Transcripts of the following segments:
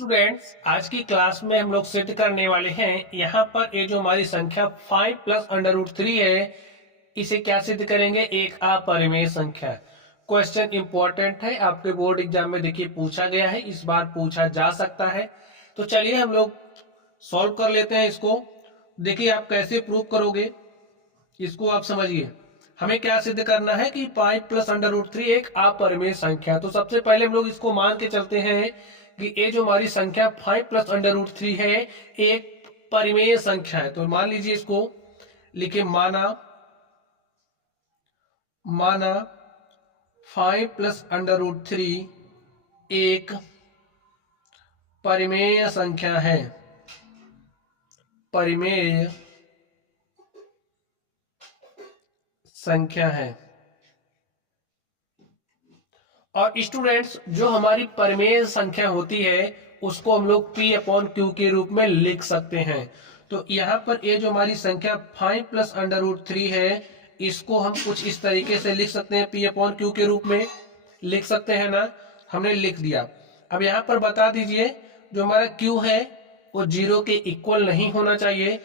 Students, आज की class में हम लोग सिद्ध करने वाले हैं यहाँ पर ये जो हमारी संख्या 5 प्लस अंडर रूट 3 है, इसे क्या सिद्ध करेंगे? एक अपरिमेय संख्या। क्वेश्चन इंपॉर्टेंट है, आपके बोर्ड एग्जाम में देखिए पूछा गया है, इस बार पूछा जा सकता है। तो चलिए हम लोग सॉल्व कर लेते हैं इसको। देखिए आप कैसे प्रूव करोगे इसको आप समझिए। हमें क्या सिद्ध करना है कि 5 प्लस अंडर रूट 3 एक अपरिमेय संख्या। तो सबसे पहले हम लोग इसको मान के चलते हैं कि ये जो हमारी संख्या 5 प्लस अंडर रूट 3 है एक परिमेय संख्या है। तो मान लीजिए इसको लिखे, माना 5 प्लस अंडर रूट 3 एक परिमेय संख्या है। परिमेय संख्या है। और स्टूडेंट्स, जो हमारी परिमेय संख्या होती है उसको हम लोग P अपॉन क्यू के रूप में लिख सकते हैं। तो यहाँ पर ये जो हमारी संख्या 5 प्लस अंडर रूट 3 है, इसको हम कुछ इस तरीके से लिख सकते हैं, P अपॉन क्यू के रूप में लिख सकते हैं ना। हमने लिख दिया। अब यहाँ पर बता दीजिए, जो हमारा Q है वो 0 के इक्वल नहीं होना चाहिए।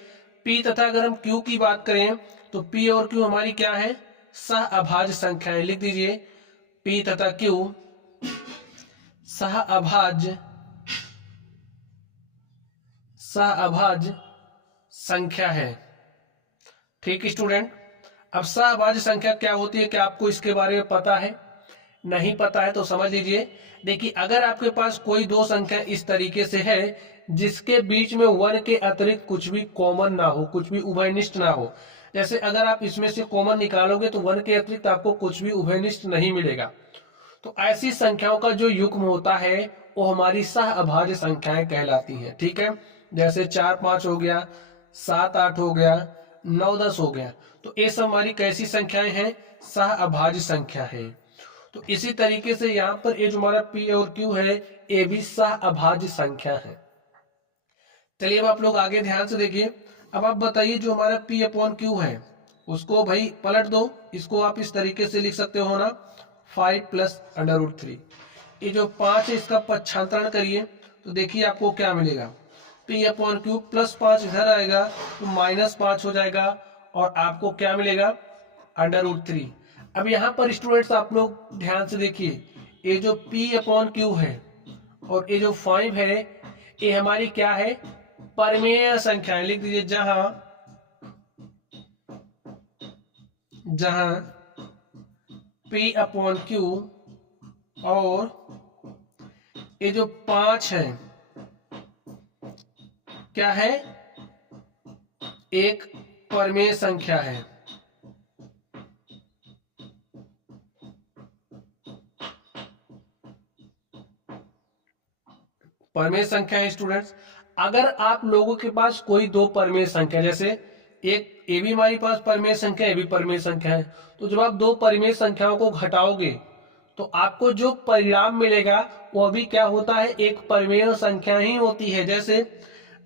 P तथा अगर हम Q की बात करें तो P और Q हमारी क्या है? सहअभाज्य संख्याएं। लिख दीजिए, P तथा Q सहअभाज्य संख्या है। ठीक स्टूडेंट, अब सहअभाज्य संख्या क्या होती है, क्या आपको इसके बारे में पता है? नहीं पता है तो समझ लीजिए। देखिए, अगर आपके पास कोई दो संख्या इस तरीके से है जिसके बीच में 1 के अतिरिक्त कुछ भी कॉमन ना हो, कुछ भी उभयनिष्ठ ना हो, जैसे अगर आप इसमें से कॉमन निकालोगे तो 1 के अतिरिक्त आपको कुछ भी उभयनिष्ठ नहीं मिलेगा, तो ऐसी संख्याओं का जो युग्म होता है वो हमारी सहअभाज्य संख्याएं कहलाती हैं। ठीक है, जैसे 4 5 हो गया, 7 8 हो गया, 9 10 हो गया, तो ये सब हमारी कैसी संख्याएं हैं? सहअभाज्य संख्या है। तो इसी तरीके से यहाँ पर ये जो हमारा P और Q है ये भी सहअभाज्य संख्या है। चलिए अब आप लोग आगे ध्यान से देखिए। अब आप बताइए, जो हमारा P अपॉन Q है उसको भाई पलट दो। इसको आप इस तरीके से लिख सकते हो ना, 5 प्लस अंडर रूट 3। ये जो 5 है इसका पक्षांतरण करिए तो देखिए आपको क्या मिलेगा। P अपॉन Q प्लस 5 इधर आएगा तो माइनस 5 हो जाएगा और आपको क्या मिलेगा? Under root 3। अब यहाँ पर स्टूडेंट्स आप लोग ध्यान से देखिए, ये जो P अपॉन Q है और ये जो 5 है ये हमारी क्या है? परिमेय संख्या। लिख दीजिए, जहां P अपॉन Q और ये जो 5 है क्या है? एक परिमेय संख्या है। परिमेय संख्या है स्टूडेंट्स। अगर आप लोगों के पास कोई दो परिमेय संख्या, जैसे एक ये भी हमारी पास परिमेय संख्या, ये भी परिमेय संख्या है, तो जब आप दो परिमेय संख्याओं को घटाओगे तो आपको जो परिणाम मिलेगा वो भी क्या होता है? एक परिमेय संख्या ही होती है। जैसे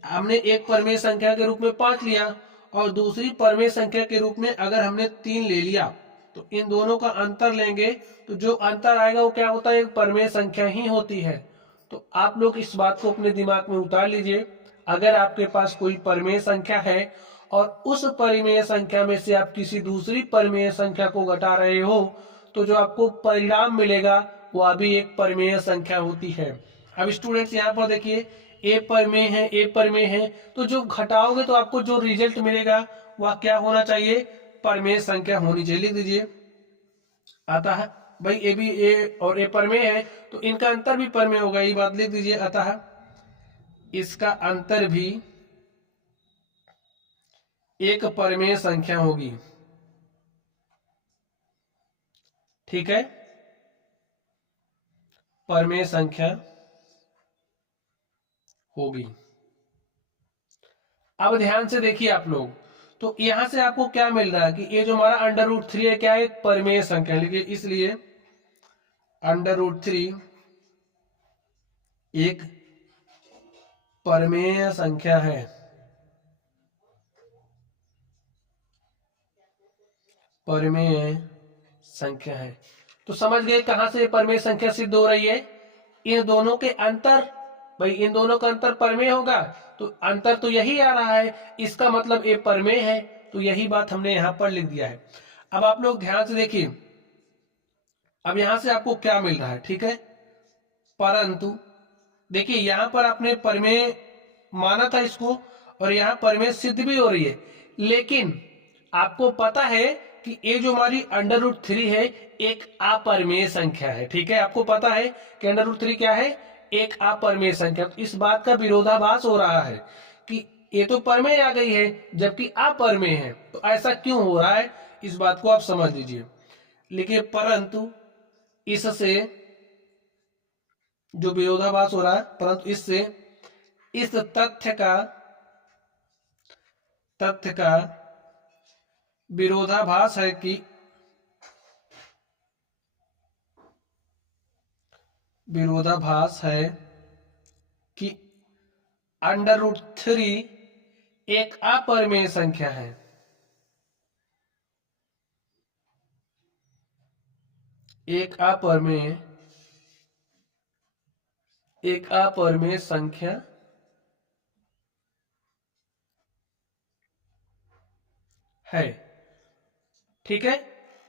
हमने एक परिमेय संख्या के रूप में 5 लिया और दूसरी परिमेय संख्या के रूप में अगर हमने 3 ले लिया, तो इन दोनों का अंतर लेंगे तो जो अंतर आएगा वो क्या होता है? एक परिमेय संख्या ही होती है। तो आप लोग इस बात को अपने दिमाग में उतार लीजिए। अगर आपके पास कोई परिमेय संख्या है और उस परिमेय संख्या में से आप किसी दूसरी परिमेय संख्या को घटा रहे हो, तो जो आपको परिणाम मिलेगा वह भी एक परिमेय संख्या होती है। अब स्टूडेंट्स यहाँ पर देखिए, ए परिमेय है, ए परिमेय है, तो जो घटाओगे तो आपको जो रिजल्ट मिलेगा वह क्या होना चाहिए? परिमेय संख्या होनी चाहिए। लिख दीजिए, आता है भाई ए भी ए और ए परिमेय है तो इनका अंतर भी परिमेय होगा, ये बात लिख दीजिए। अतः इसका अंतर भी एक परिमेय संख्या होगी। ठीक है, परिमेय संख्या होगी। अब ध्यान से देखिए आप लोग, तो यहां से आपको क्या मिल रहा है कि ये जो हमारा अंडर रूट 3 है क्या है? एक परिमेय संख्या। लिखिए, इसलिए अंडर रूट 3 एक परिमेय संख्या है। परिमेय संख्या है। तो समझ गए कहां से परिमेय संख्या सिद्ध हो रही है? इन दोनों के अंतर भाई इन दोनों का अंतर परमेय होगा, तो अंतर तो यही आ रहा है, इसका मतलब ये परमेय है, तो यही बात हमने यहां पर लिख दिया है। अब आप लोग ध्यान से देखिए, अब यहां से आपको क्या मिल रहा है, ठीक है। परंतु देखिए यहां पर आपने परमेय माना था इसको, और यहां परमेय सिद्ध भी हो रही है, लेकिन आपको पता है कि ये जो हमारी √3 है एक अपरमेय संख्या है, ठीक है। आपको पता है कि √3 क्या है, एक अपरमेय संख्या। तो इस बात का विरोधाभास हो रहा है कि ये तो परमेय आ गई है जबकि अपरमेय है, तो ऐसा क्यों हो रहा है, इस बात को आप समझ लीजिए। लिखिए परंतु इससे जो विरोधाभास हो रहा है, परंतु इससे इस तथ्य का विरोधाभास है कि √3 एक अपरमेय संख्या है, एक अपरमेय संख्या है, ठीक है।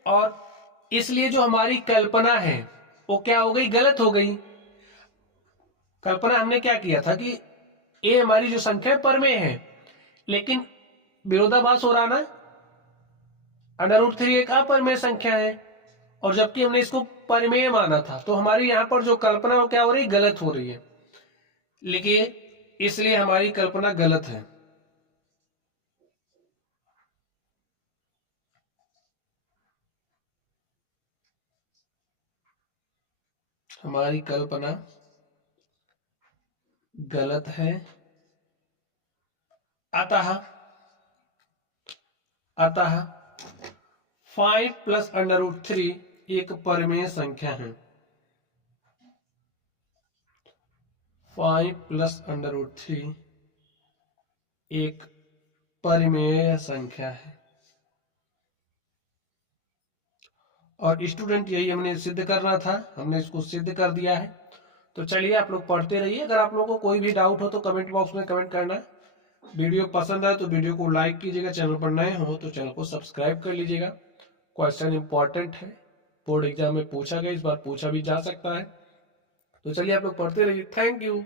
और इसलिए जो हमारी कल्पना है वो क्या हो गई, गलत हो गई। कल्पना हमने क्या किया था कि ये हमारी जो संख्या परमेय है, लेकिन विरोधाभास हो रहा ना, √3 एक अपरमेय संख्या है, और जबकि हमने इसको परमेय माना था, तो हमारी यहाँ पर जो कल्पना वो क्या हो रही, गलत हो रही है। लिखिए इसलिए हमारी कल्पना गलत है, हमारी कल्पना गलत है। अतः 5 + √3 एक परमेय संख्या है। 5 + √3 एक परमेय संख्या है। और स्टूडेंट यही हमने सिद्ध करना था, हमने इसको सिद्ध कर दिया है। तो चलिए आप लोग पढ़ते रहिए, अगर आप लोगों को कोई भी डाउट हो तो कमेंट बॉक्स में कमेंट करना। वीडियो पसंद आए तो वीडियो को लाइक कीजिएगा, चैनल पर नए हो तो चैनल को सब्सक्राइब कर लीजिएगा। क्वेश्चन इंपॉर्टेंट है, बोर्ड एग्जाम में पूछा गया, इस बार पूछा भी जा सकता है। तो चलिए आप लोग पढ़ते रहिए। Thank you.